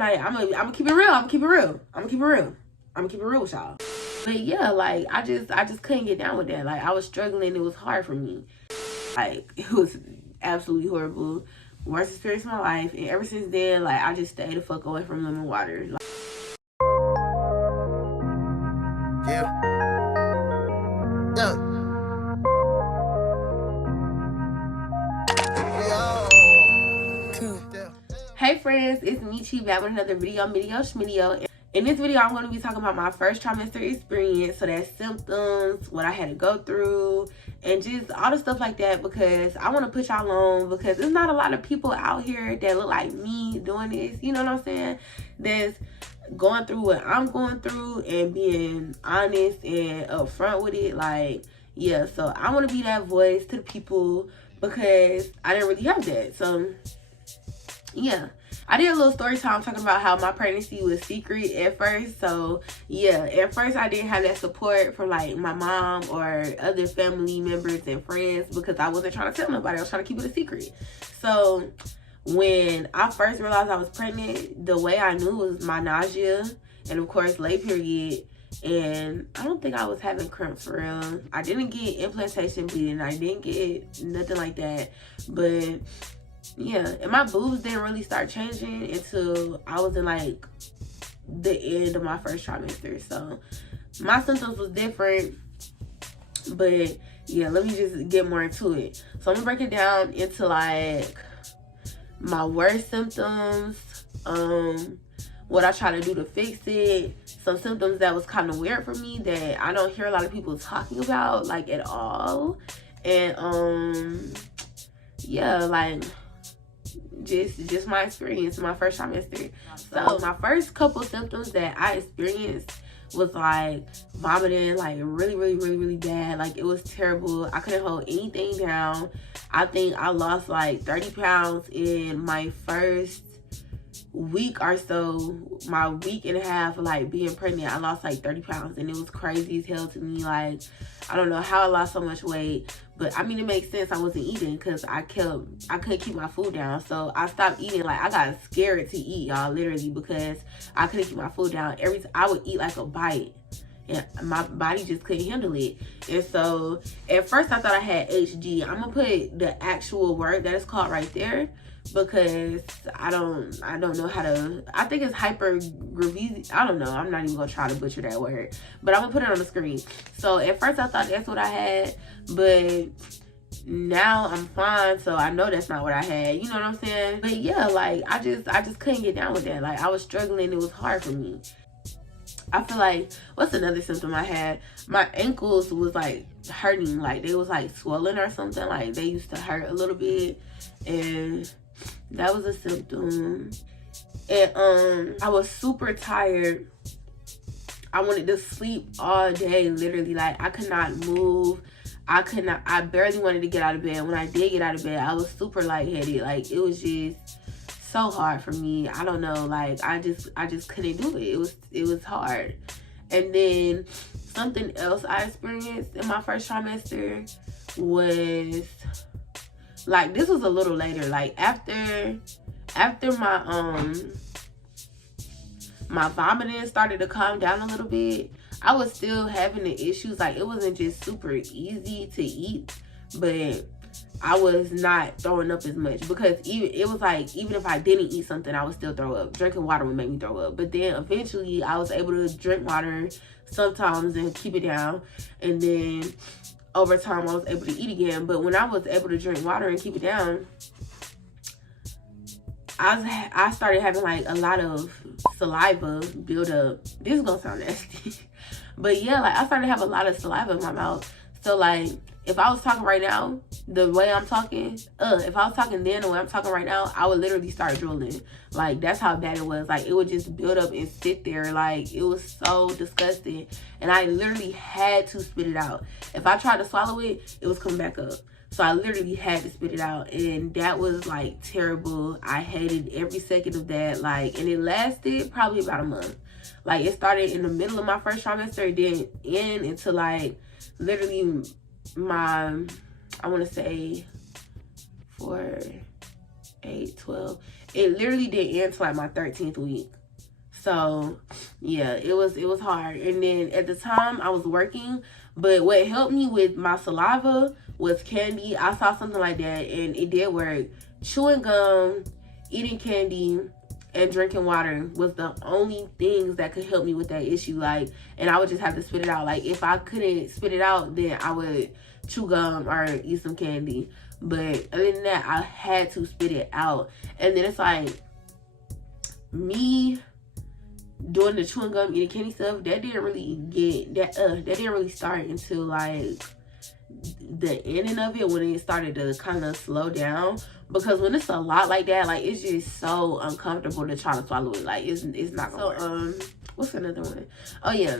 I'm gonna keep it real. I'm gonna keep it real. I'm gonna keep it real. I'm gonna keep it real with y'all. But yeah, like I just couldn't get down with that. Like I was struggling. It was hard for me. Like it was absolutely horrible. Worst experience of my life. And ever since then, like I just stayed the fuck away from lemon water. Like, yeah. hey friends, it's me, Chiiix, back with another video. In this video, I'm going to be talking about my first trimester experience. So that's symptoms, what I had to go through, and just all the stuff like that, because I want to put y'all on, because there's not a lot of people out here that look like me doing this, you know what I'm saying, that's going through what I'm going through and being honest and upfront with it. Like, yeah, so I want to be that voice to the people, because I didn't really have that. So yeah, I did a little story time talking about how my pregnancy was secret at first. So yeah, at first I didn't have that support from like my mom or other family members and friends, because I wasn't trying to tell nobody. I was trying to keep it a secret. So when I first realized I was pregnant, the way I knew was my nausea and of course late period. And I don't think I was having cramps for real. I didn't get implantation bleeding. I didn't get nothing like that. But yeah, and my boobs didn't really start changing until I was in like the end of my first trimester. So my symptoms was different. But yeah, let me just get more into it. So I'm gonna break it down into like my worst symptoms, what I try to do to fix it, some symptoms that was kind of weird for me that I don't hear a lot of people talking about like at all, and yeah, like just my experience in my first trimester. So my first couple symptoms that I experienced was like vomiting, like really bad. Like it was terrible. I couldn't hold anything down. I think I lost like 30 pounds in my first week or so. My week and a half of like being pregnant, I lost like 30 pounds, and it was crazy as hell to me. Like I don't know how I lost so much weight, but I mean it makes sense. I wasn't eating because I couldn't keep my food down. So I stopped eating. Like I got scared to eat, y'all, literally, because I couldn't keep my food down. Every time I would eat like a bite, and my body just couldn't handle it. And so at first I thought I had HG. I'm gonna put the actual word that it's called right there, because I don't know how to, I think it's hypergravidia. I don't know. I'm not even gonna try to butcher that word, but I'm gonna put it on the screen. So at first I thought that's what I had, but now I'm fine, so I know that's not what I had, you know what I'm saying? But yeah, like I just couldn't get down with that. Like I was struggling. It was hard for me. I feel like, what's another symptom I had? My ankles was like hurting, like they was like swollen or something. Like they used to hurt a little bit, and that was a symptom. And I was super tired. I wanted to sleep all day, literally. Like I could not move. I barely wanted to get out of bed. When I did get out of bed, I was super lightheaded. Like it was just so hard for me. I don't know, like I just couldn't do it. It was hard. And then something else I experienced in my first trimester was like, this was a little later, like after my vomiting started to calm down a little bit, I was still having the issues. Like it wasn't just super easy to eat, but I was not throwing up as much, because it was like even if I didn't eat something, I would still throw up. Drinking water would make me throw up. But then eventually I was able to drink water sometimes and keep it down, and then over time I was able to eat again. But when I was able to drink water and keep it down, I started having like a lot of saliva build up. This is gonna sound nasty, but yeah, like I started to have a lot of saliva in my mouth. So like if I was talking right now, the way I'm talking, if I was talking then the way I'm talking right now, I would literally start drooling. Like that's how bad it was. Like it would just build up and sit there. Like it was so disgusting, and I literally had to spit it out. If I tried to swallow it, it was coming back up. So I literally had to spit it out, and that was like terrible. I hated every second of that. Like, and it lasted probably about a month. Like it started in the middle of my first trimester, it didn't end until like literally my, I want to say for 8, 12. It literally didn't end till like my 13th week. So yeah, it was hard. And then at the time I was working, but what helped me with my saliva was candy. I saw something like that and it did work. Chewing gum, eating candy, and drinking water was the only things that could help me with that issue. Like, and I would just have to spit it out. Like, if I couldn't spit it out, then I would chew gum or eat some candy. But other than that, I had to spit it out. And then it's like, me doing the chewing gum, eating candy stuff, that didn't really get, that didn't really start until like the ending of it, when it started to kind of slow down. Because when it's a lot like that, like, it's just so uncomfortable to try to swallow it. Like, it's not gonna work. What's another one? Oh yeah,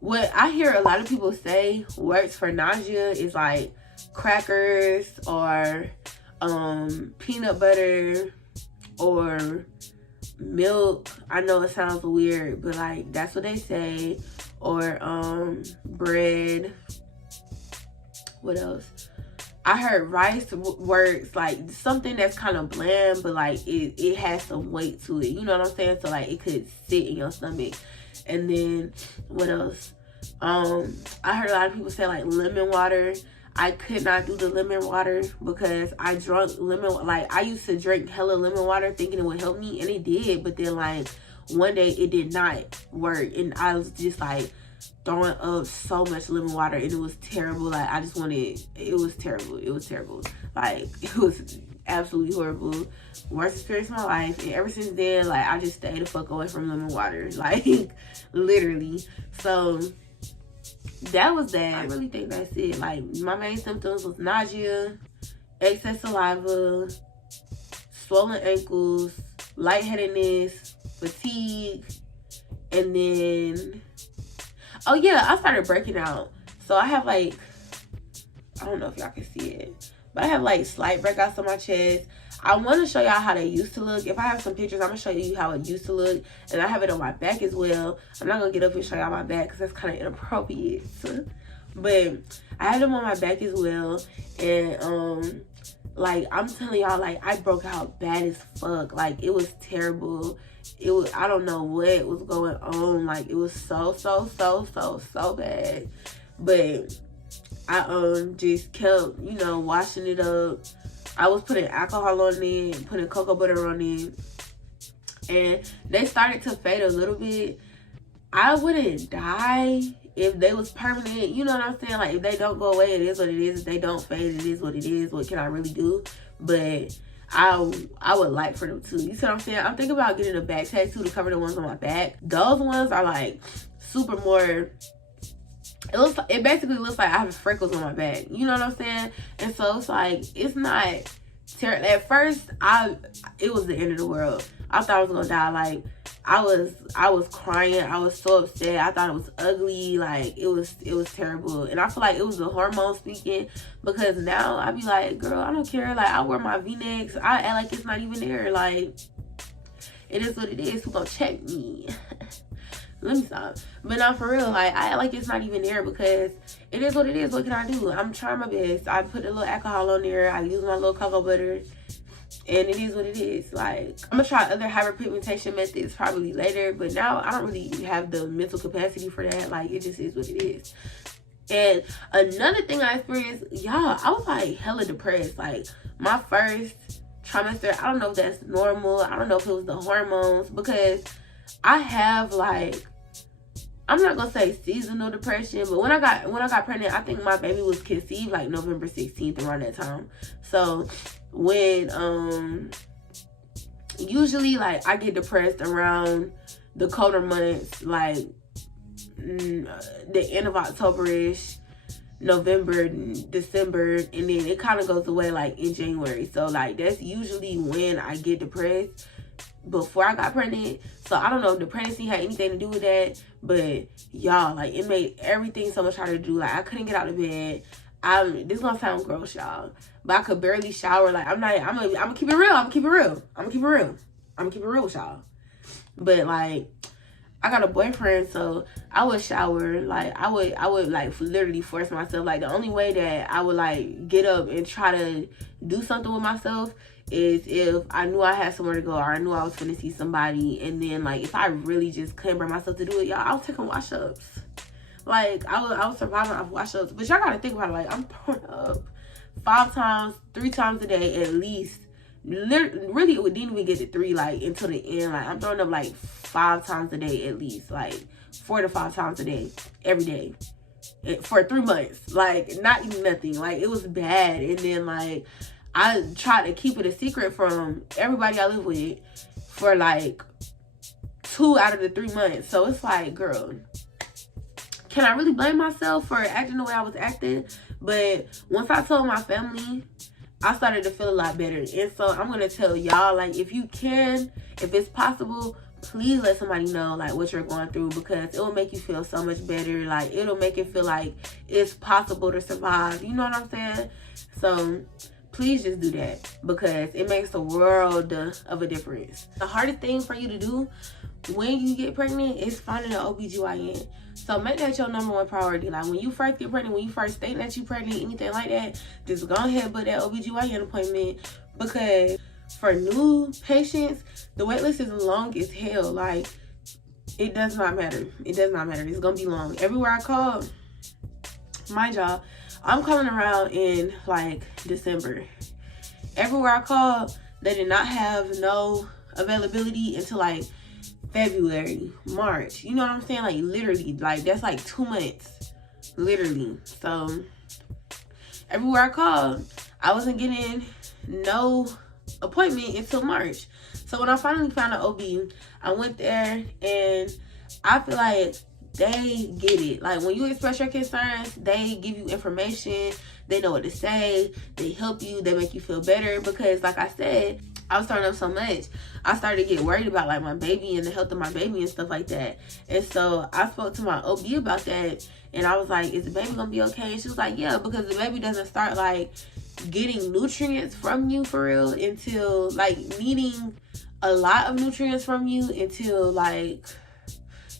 what I hear a lot of people say works for nausea is like crackers or peanut butter or milk. I know it sounds weird, but like, that's what they say. Or bread. What else? I heard rice works, like something that's kind of bland, but like it has some weight to it. You know what I'm saying? So like, it could sit in your stomach. And then what else? I heard a lot of people say like lemon water. I could not do the lemon water because I drunk lemon, like I used to drink hella lemon water thinking it would help me, and it did. But then like one day it did not work, and I was just like throwing up so much lemon water, and it was terrible. Like, I just wanted, it was terrible. It was terrible. Like, it was absolutely horrible. Worst experience of my life. And ever since then, like, I just stayed the fuck away from lemon water. Like, literally. So that was that. I really think that's it. Like, my main symptoms was nausea, excess saliva, swollen ankles, lightheadedness, fatigue, and then, oh yeah, I started breaking out. So I have like, I don't know if y'all can see it, but I have like slight breakouts on my chest. I want to show y'all how they used to look. If I have some pictures, I'm going to show you how it used to look. And I have it on my back as well. I'm not going to get up and show y'all my back because that's kind of inappropriate. But I had them on my back as well. And like, I'm telling y'all, like, I broke out bad as fuck. Like, it was terrible. It was, I don't know what was going on. Like, it was so bad. But I just kept, you know, washing it up. I was putting alcohol on it, putting cocoa butter on it, and they started to fade a little bit. I wouldn't die if they was permanent. You know what I'm saying? Like, if they don't go away, it is what it is. If they don't fade, it is what it is. What can I really do? But I would like for them to. You see what I'm saying? I'm thinking about getting a back tattoo to cover the ones on my back. Those ones are like super more. It basically looks like I have freckles on my back. You know what I'm saying? And so it's like, it's not terrible. At first, it was the end of the world. I thought I was gonna die. Like, I was crying. I was so upset. I thought it was ugly. Like, it was terrible. And I feel like it was the hormones speaking, because now I be like, girl, I don't care. Like, I wear my V-necks. I act like it's not even there. Like, it is what it is. Who gonna check me? Let me stop. But not for real. Like, I act like it's not even there because it is what it is. What can I do? I'm trying my best. I put a little alcohol on there. I use my little cocoa butter. And it is what it is. Like, I'm going to try other hyperpigmentation methods probably later. But now I don't really have the mental capacity for that. Like, it just is what it is. And another thing I experienced, y'all, I was like hella depressed. Like, my first trimester, I don't know if that's normal. I don't know if it was the hormones, because I have like, I'm not gonna say seasonal depression, but when I got pregnant, I think my baby was conceived like November 16th, around that time. So when usually like I get depressed around the colder months, like the end of October-ish, November, December, and then it kind of goes away like in January. So like, that's usually when I get depressed, before I got pregnant. So I don't know if the pregnancy had anything to do with that, but y'all, like, it made everything so much harder to do. Like, I couldn't get out of bed. This is gonna sound gross, y'all, but I could barely shower. Like, I'm gonna keep it real. I'm gonna keep it real with y'all. But like, I got a boyfriend, so I would shower. Like I would like literally force myself. Like the only way that I would like get up and try to do something with myself is if I knew I had somewhere to go, or I knew I was gonna see somebody. And then like if I really just couldn't bring myself to do it, y'all, I was taking wash-ups. Like I was surviving off wash-ups. But y'all gotta think about it. Like I'm throwing up 3 times a day at least. Really, it didn't even get to 3 like until the end. Like I'm throwing up like 5 times a day at least, like 4 to 5 times a day every day for 3 months. Like not even nothing. Like it was bad. And then like I tried to keep it a secret from everybody I live with for like 2 out of the 3 months. So it's like, girl, can I really blame myself for acting the way I was acting? But once I told my family, I started to feel a lot better. And so I'm going to tell y'all, like, if you can, if it's possible, please let somebody know, like, what you're going through, because it will make you feel so much better. Like, it'll make it feel like it's possible to survive. You know what I'm saying? So please just do that, because it makes a world of a difference. The hardest thing for you to do when you get pregnant is finding an OBGYN. So make that your #1 priority. Like when you first get pregnant, when you first think that you're pregnant, anything like that, just go ahead and book that OBGYN appointment, because for new patients, the wait list is long as hell. Like it does not matter. It does not matter. It's gonna be long. Everywhere I call, mind y'all, I'm calling around in like December. Everywhere I call, they did not have no availability until like February, March. You know what I'm saying? Like literally, like that's like 2 months, literally. So everywhere I called, I wasn't getting no appointment until March. So when I finally found an OB, I went there, and I feel like they get it. Like when you express your concerns, they give you information, they know what to say, they help you, they make you feel better. Because like I said, I was throwing up so much, I started to get worried about like my baby and the health of my baby and stuff like that. And so I spoke to my OB about that, and I was like, is the baby gonna be okay? And she was like, yeah, because the baby doesn't start like getting nutrients from you for real until like needing a lot of nutrients from you until like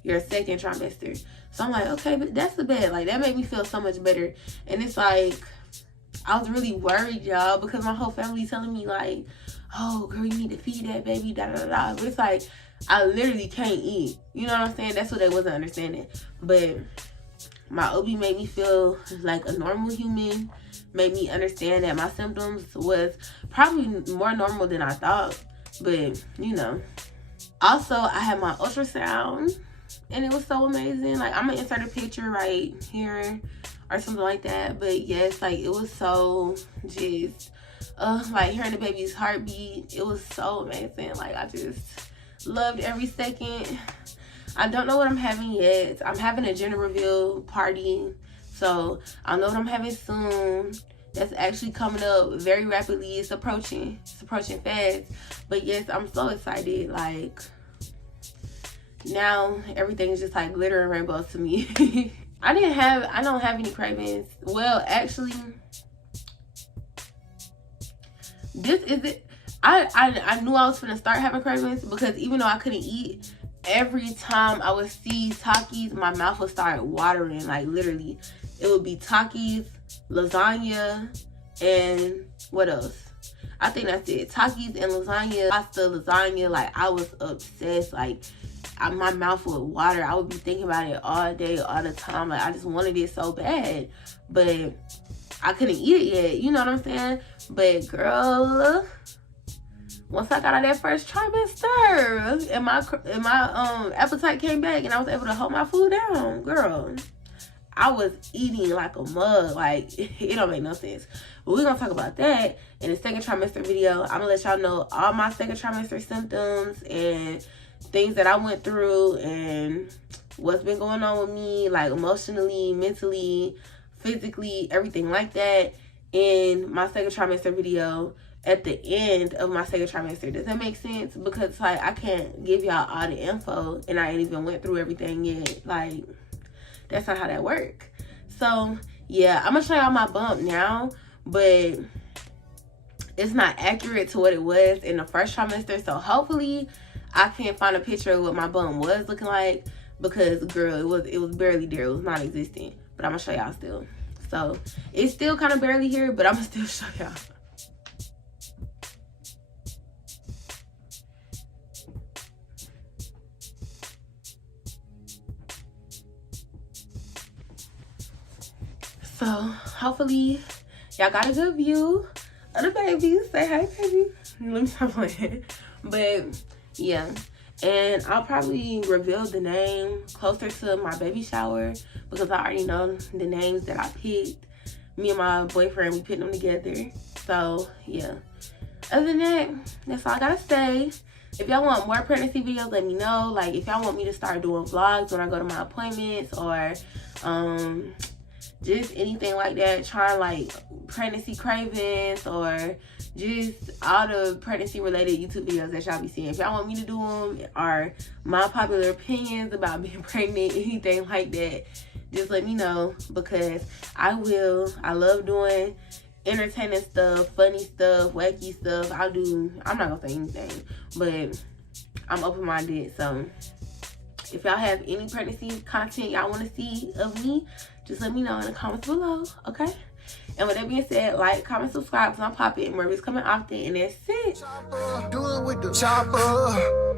your 2nd trimester. So I'm like, okay, but that's the bed. Like that made me feel so much better. And it's like, I was really worried, y'all, because my whole family telling me like, oh girl, you need to feed that baby, da da da. But it's like, I literally can't eat. You know what I'm saying? That's what they wasn't understanding. But my OB made me feel like a normal human, made me understand that my symptoms was probably more normal than I thought. But you know, also I had my ultrasound, and it was so amazing. Like I'm gonna insert a picture right here or something like that. But yes, like it was so just like hearing the baby's heartbeat, it was so amazing. Like I just loved every second. I don't know what I'm having yet. I'm having a gender reveal party, so I know what I'm having soon. That's actually coming up very rapidly. It's approaching fast. But yes, I'm so excited. Like now everything is just like glitter and rainbows to me. I don't have any cravings. Well, actually, this is it. I knew I was gonna start having cravings, because even though I couldn't eat, every time I would see Takis, my mouth would start watering. Like literally, it would be Takis, lasagna, and what else? I think that's it. Takis and lasagna, pasta, lasagna. Like I was obsessed. Like my mouth would water. I would be thinking about it all day, all the time. Like I just wanted it so bad, but I couldn't eat it yet. You know what I'm saying? But girl, once I got out of that first trimester, and my appetite came back, and I was able to hold my food down, girl, I was eating like a mug. Like it don't make no sense. But we're gonna talk about that in the 2nd trimester video. I'm gonna let y'all know all my 2nd trimester symptoms and things that I went through and what's been going on with me, like emotionally, mentally, physically, everything like that, in my 2nd trimester video at the end of my 2nd trimester. Does that make sense? Because like I can't give y'all all the info and I ain't even went through everything yet. Like that's not how that works. So yeah, I'm gonna show y'all my bump now, but it's not accurate to what it was in the 1st trimester. So hopefully I can't find a picture of what my bum was looking like because, girl, it was barely there. It was non-existent. But I'm gonna show y'all still. So it's still kind of barely here, but I'm gonna still show y'all. So hopefully y'all got a good view of the baby. Say hi, baby. Let me stop playing. But yeah, and I'll probably reveal the name closer to my baby shower because I already know the names that I picked. Me and my boyfriend, we picked them together. So yeah, other than that, that's all I gotta say. If y'all want more pregnancy videos, let me know. Like if y'all want me to start doing vlogs when I go to my appointments, or just anything like that, trying like pregnancy cravings or just all the pregnancy related YouTube videos that y'all be seeing. If y'all want me to do them, or my popular opinions about being pregnant, anything like that, just let me know, because I will. I love doing entertaining stuff, funny stuff, wacky stuff. I'm not gonna say anything, but I'm open-minded. So if y'all have any pregnancy content y'all want to see of me, just let me know in the comments below, okay? And with that being said, like, comment, subscribe, because I'm popping. Murray's coming often, and that's it. Do it with the chopper.